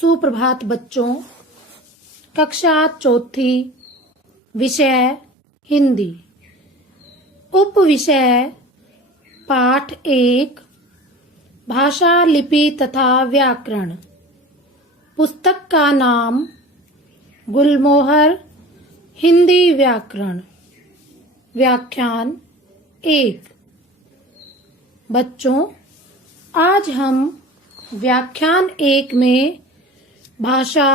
सुप्रभात बच्चों। कक्षा चौथी, विषय हिंदी, उप विषय पाठ 1, भाषा, लिपि तथा व्याकरण। पुस्तक का नाम गुलमोहर हिंदी व्याकरण। व्याख्यान 1। बच्चों, आज हम व्याख्यान 1 में भाषा,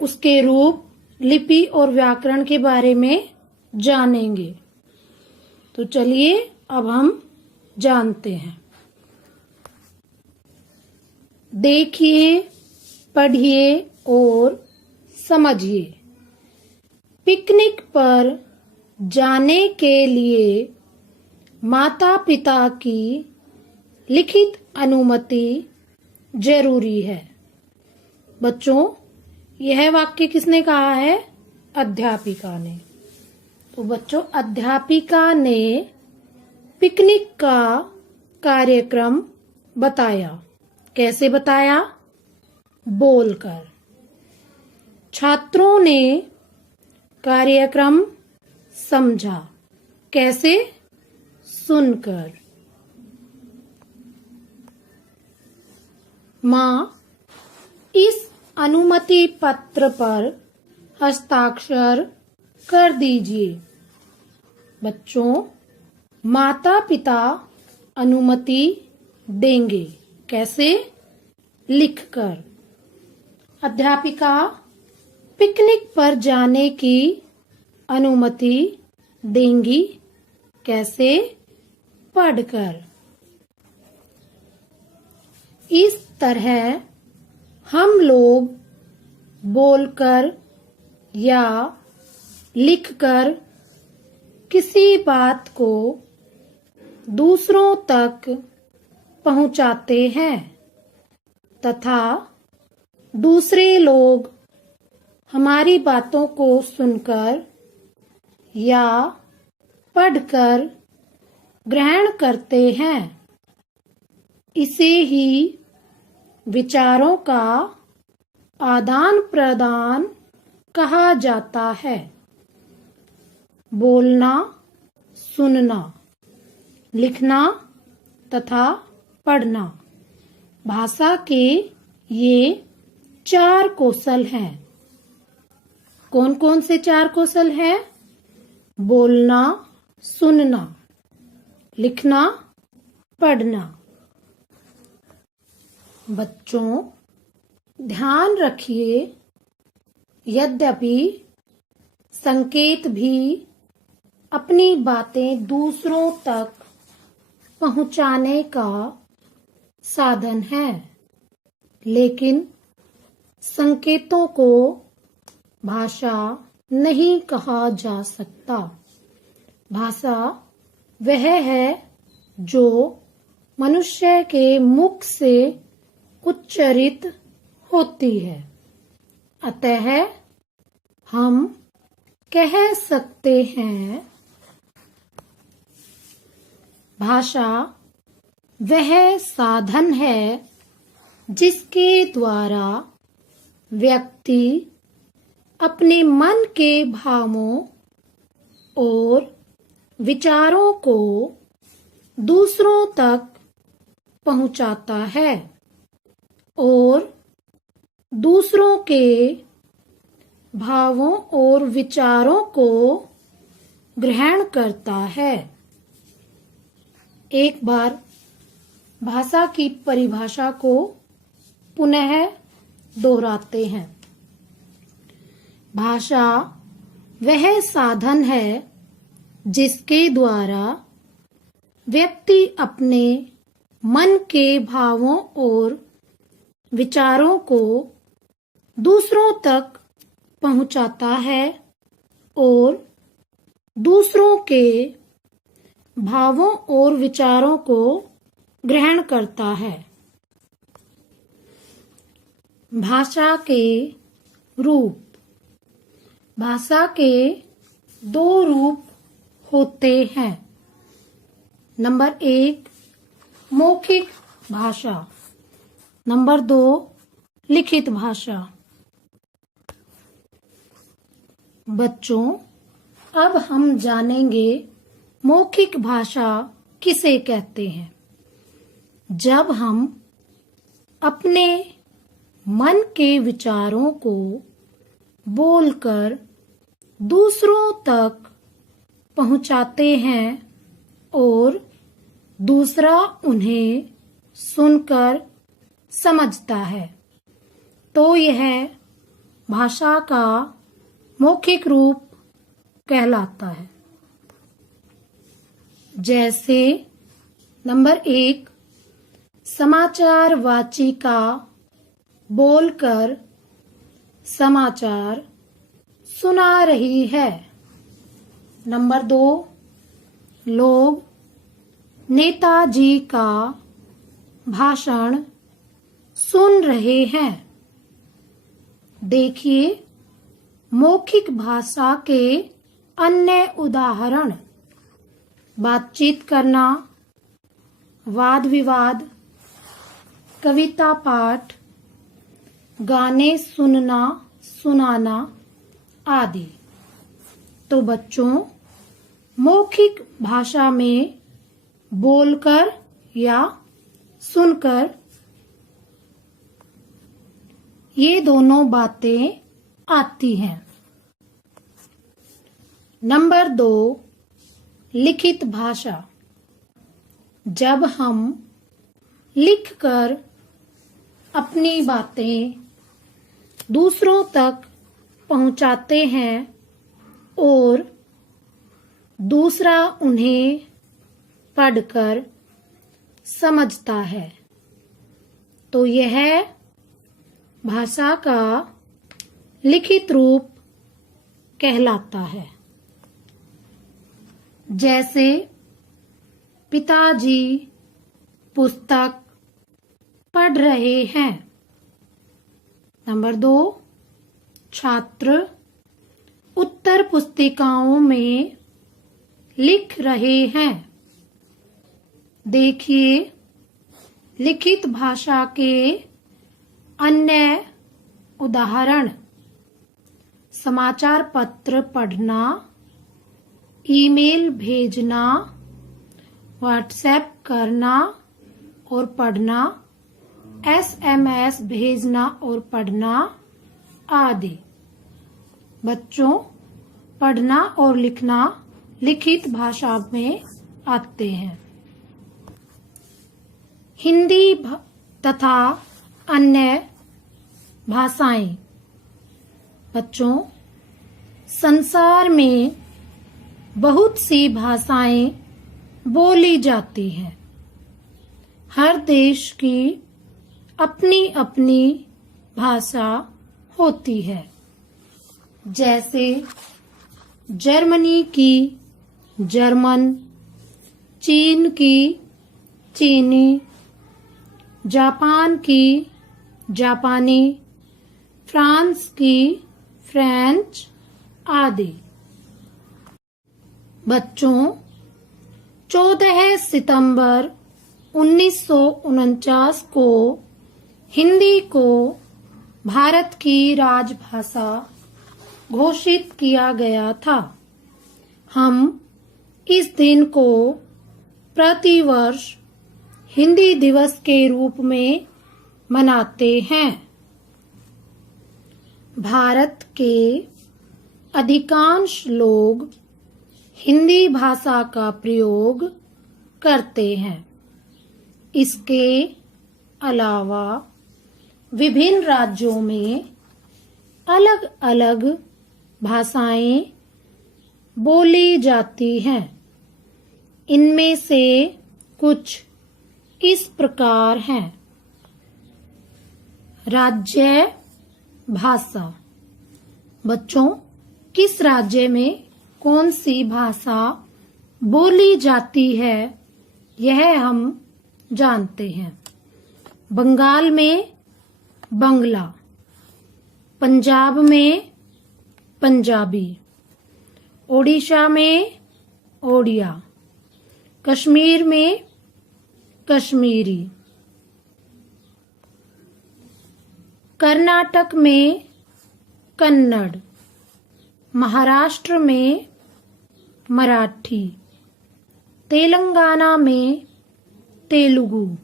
उसके रूप, लिपि और व्याकरण के बारे में जानेंगे। तो चलिए अब हम जानते हैं। देखिए, पढ़िए और समझिए। पिकनिक पर जाने के लिए माता पिता की लिखित अनुमति जरूरी है। बच्चों, यह वाक्य किसने कहा है? अध्यापिका ने। तो बच्चों, अध्यापिका ने पिकनिक का कार्यक्रम बताया। कैसे बताया? बोलकर। छात्रों ने कार्यक्रम समझा। कैसे? सुनकर। माँ, इस अनुमति पत्र पर हस्ताक्षर कर दीजिए। बच्चों, माता पिता अनुमति देंगे। कैसे? लिखकर। अध्यापिका पिकनिक पर जाने की अनुमति देंगी। कैसे? पढ़कर। इस तरह हम लोग बोलकर या लिखकर किसी बात को दूसरों तक पहुंचाते हैं तथा दूसरे लोग हमारी बातों को सुनकर या पढ़कर ग्रहण करते हैं। इसे ही विचारों का आदान प्रदान कहा जाता है। बोलना, सुनना, लिखना तथा पढ़ना भाषा के ये 4 कौशल हैं। कौन कौन से 4 कौशल हैं? बोलना, सुनना, लिखना, पढ़ना। बच्चों, ध्यान रखिए, यद्यपि संकेत भी अपनी बातें दूसरों तक पहुंचाने का साधन है, लेकिन संकेतों को भाषा नहीं कहा जा सकता। भाषा वह है जो मनुष्य के मुख से उच्चारित होती है। अतः हम कह सकते हैं, भाषा वह साधन है जिसके द्वारा व्यक्ति अपने मन के भावों और विचारों को दूसरों तक पहुंचाता है और दूसरों के भावों और विचारों को ग्रहण करता है। एक बार भाषा की परिभाषा को पुनः दोहराते हैं। भाषा वह साधन है जिसके द्वारा व्यक्ति अपने मन के भावों और विचारों को दूसरों तक पहुंचाता है और दूसरों के भावों और विचारों को ग्रहण करता है। भाषा के रूप। भाषा के 2 रूप होते हैं। नंबर 1, मौखिक भाषा। नंबर 2, लिखित भाषा। बच्चों, अब हम जानेंगे मौखिक भाषा किसे कहते हैं। जब हम अपने मन के विचारों को बोलकर दूसरों तक पहुंचाते हैं और दूसरा उन्हें सुनकर समझता है, तो यह भाषा का मौखिक रूप कहलाता है। जैसे नंबर 1, समाचार वाचिका बोलकर समाचार सुना रही है। नंबर 2, लोग नेताजी का भाषण सुन रहे हैं। देखिए मौखिक भाषा के अन्य उदाहरण: बातचीत करना, वाद विवाद, कविता पाठ, गाने सुनना सुनाना आदि। तो बच्चों, मौखिक भाषा में बोलकर या सुनकर ये दोनों बातें आती हैं। नंबर 2, लिखित भाषा। जब हम लिखकर अपनी बातें दूसरों तक पहुंचाते हैं और दूसरा उन्हें पढ़कर समझता है, तो यह भाषा का लिखित रूप कहलाता है। जैसे पिताजी पुस्तक पढ़ रहे हैं। नंबर 2, छात्र उत्तर पुस्तिकाओं में लिख रहे हैं। देखिए लिखित भाषा के अन्य उदाहरण: समाचार पत्र पढ़ना, ईमेल भेजना, व्हाट्सएप करना और पढ़ना, एसएमएस भेजना और पढ़ना आदि। बच्चों, पढ़ना और लिखना लिखित भाषा में आते हैं। हिंदी तथा अन्य भाषाएं। बच्चों, संसार में बहुत सी भाषाएं बोली जाती हैं। हर देश की अपनी अपनी भाषा होती है। जैसे जर्मनी की जर्मन, चीन की चीनी, जापान की जापानी, फ्रांस की फ्रेंच आदि। बच्चों, 14 सितंबर 1949 को हिंदी को भारत की राजभाषा घोषित किया गया था। हम इस दिन को प्रतिवर्ष हिंदी दिवस के रूप में मनाते हैं। भारत के अधिकांश लोग हिंदी भाषा का प्रयोग करते हैं। इसके अलावा विभिन्न राज्यों में अलग अलग भाषाएं बोली जाती हैं। इनमें से कुछ इस प्रकार हैं: राज्य भाषा। बच्चों, किस राज्य में कौन सी भाषा बोली जाती है यह हम जानते हैं। बंगाल में बंगला, पंजाब में पंजाबी, ओडिशा में ओडिया, कश्मीर में कश्मीरी। कर्नाटक में कन्नड़, महाराष्ट्र में मराठी, तेलंगाना में तेलुगु,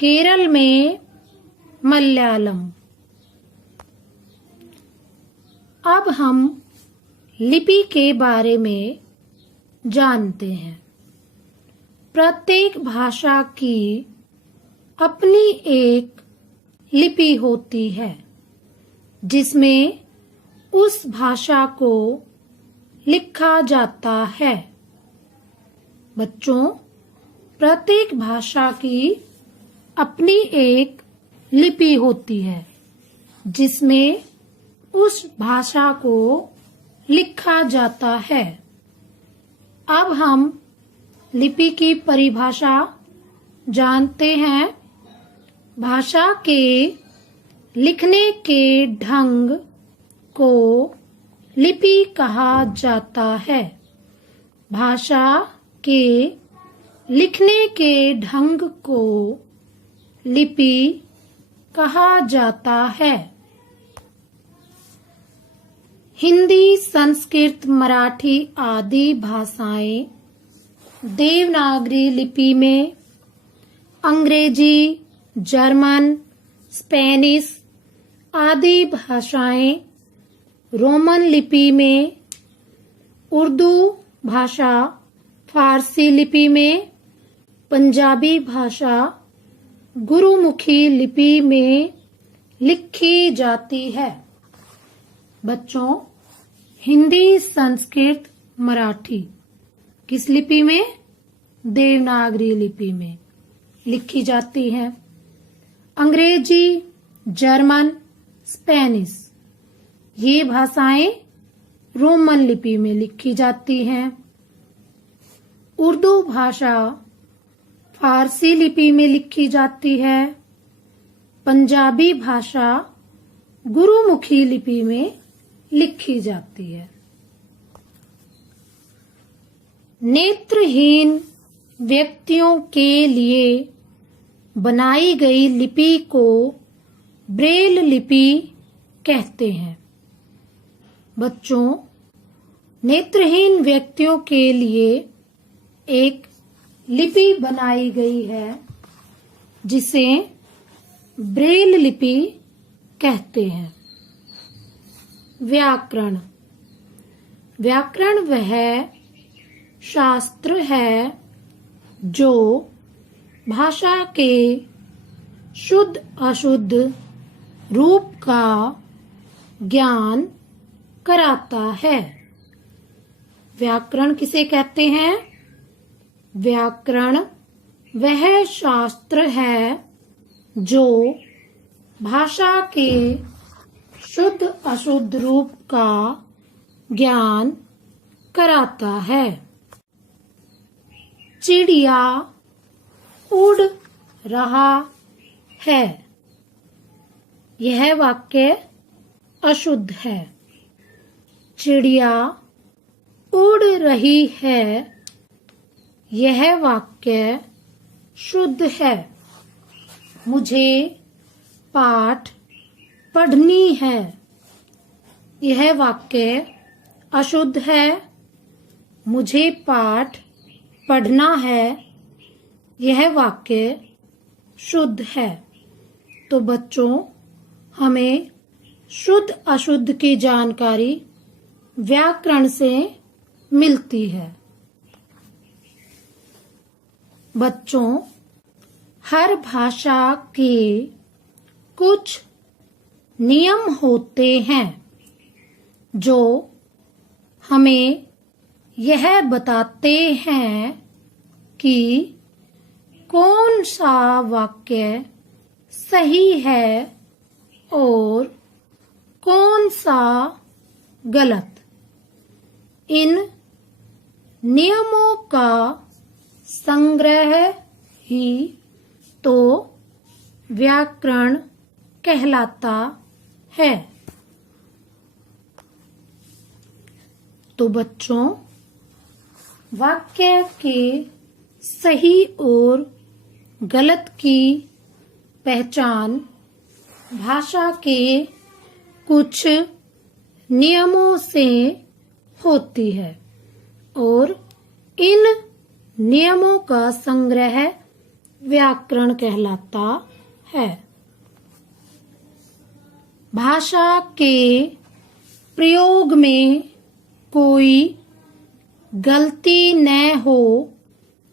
केरल में मलयालम। अब हम लिपि के बारे में जानते हैं। प्रत्येक भाषा की अपनी एक लिपि होती है जिसमें उस भाषा को लिखा जाता है। बच्चों, प्रत्येक भाषा की अपनी एक लिपि होती है जिसमें उस भाषा को लिखा जाता है। अब हम लिपि की परिभाषा जानते हैं। भाषा के लिखने के ढंग को लिपि कहा जाता है। भाषा के लिखने के ढंग को लिपि कहा जाता है। हिंदी, संस्कृत, मराठी आदि भाषाएं देवनागरी लिपि में, अंग्रेजी, जर्मन, स्पेनिश आदि भाषाएं रोमन लिपि में, उर्दू भाषा फारसी लिपि में, पंजाबी भाषा गुरुमुखी लिपि में लिखी जाती है। बच्चों, हिंदी, संस्कृत, मराठी किस लिपि में? देवनागरी लिपि में लिखी जाती है। अंग्रेजी, जर्मन, स्पेनिश ये भाषाएं रोमन लिपि में लिखी जाती हैं। उर्दू भाषा फारसी लिपि में लिखी जाती है। पंजाबी भाषा गुरुमुखी लिपि में लिखी जाती है। नेत्रहीन व्यक्तियों के लिए बनाई गई लिपि को ब्रेल लिपि कहते हैं। बच्चों, नेत्रहीन व्यक्तियों के लिए एक लिपि बनाई गई है जिसे ब्रेल लिपि कहते हैं। व्याकरण। व्याकरण वह शास्त्र है जो भाषा के शुद्ध अशुद्ध रूप का ज्ञान कराता है। व्याकरण किसे कहते हैं? व्याकरण वह शास्त्र है जो भाषा के शुद्ध अशुद्ध रूप का ज्ञान कराता है। चिड़िया उड़ रहा है, यह वाक्य अशुद्ध है। चिड़िया उड़ रही है, यह वाक्य शुद्ध है। मुझे पाठ पढ़नी है, यह वाक्य अशुद्ध है। मुझे पाठ पढ़ना है, यह वाक्य शुद्ध है। तो बच्चों, हमें शुद्ध अशुद्ध की जानकारी व्याकरण से मिलती है। बच्चों, हर भाषा के कुछ नियम होते हैं जो हमें यह बताते हैं कि कौन सा वाक्य सही है और कौन सा गलत। इन नियमों का संग्रह ही तो व्याकरण कहलाता है। तो बच्चों, वाक्य के सही और गलत की पहचान भाषा के कुछ नियमों से होती है और इन नियमों का संग्रह व्याकरण कहलाता है। भाषा के प्रयोग में कोई गलती न हो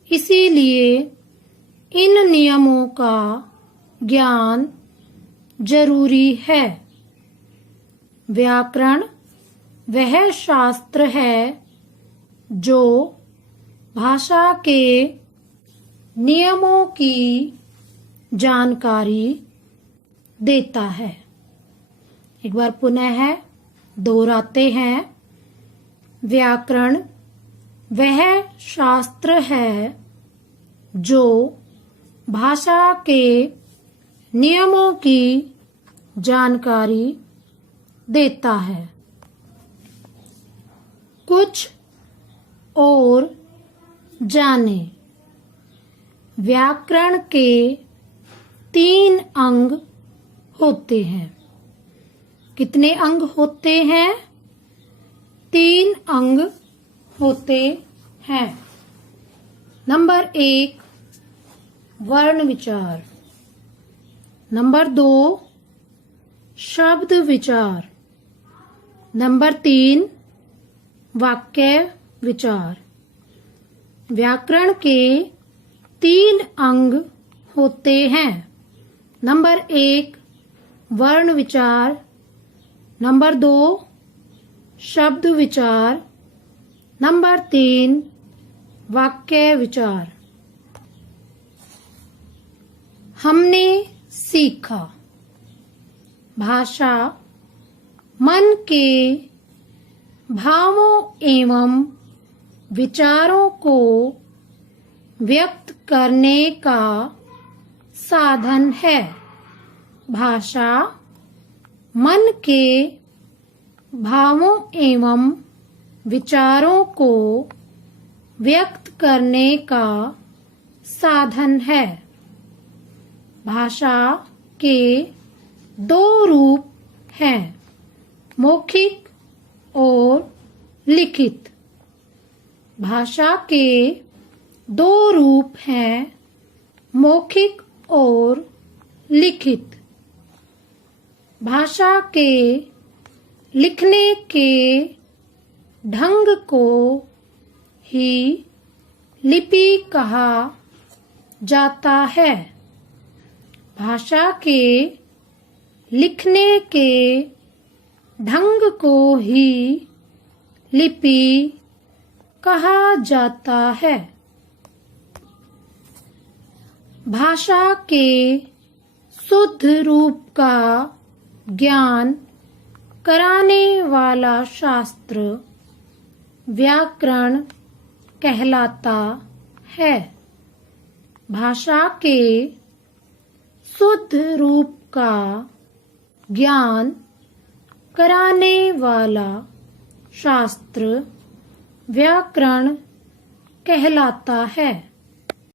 इसीलिए इन नियमों का ज्ञान जरूरी है। व्याकरण वह शास्त्र है जो भाषा के नियमों की जानकारी देता है। एक बार पुनः दोहराते हैं। व्याकरण वह शास्त्र है जो भाषा के नियमों की जानकारी देता है। कुछ और जाने। व्याकरण के 3 अंग होते हैं। कितने अंग होते हैं? 3 अंग होते हैं। नंबर 1 वर्ण विचार, नंबर 2 शब्द विचार, नंबर 3 वाक्य विचार। व्याकरण के 3 अंग होते हैं। नंबर 1 वर्ण विचार, नंबर 2 शब्द विचार, नंबर 3 वाक्य विचार। हमने सीखा भाषा मन के भावों एवं विचारों को व्यक्त करने का साधन है। भाषा मन के भावों एवं विचारों को व्यक्त करने का साधन है। भाषा के 2 रूप हैं, मौखिक और लिखित। भाषा के 2 रूप हैं, मौखिक और लिखित। भाषा के लिखने के ढंग को ही लिपि कहा जाता है। भाषा के लिखने के ढंग को ही लिपि कहा जाता है। भाषा के शुद्ध रूप का ज्ञान कराने वाला शास्त्र व्याकरण कहलाता है। भाषा के शुद्ध रूप का ज्ञान कराने वाला शास्त्र व्याकरण कहलाता है।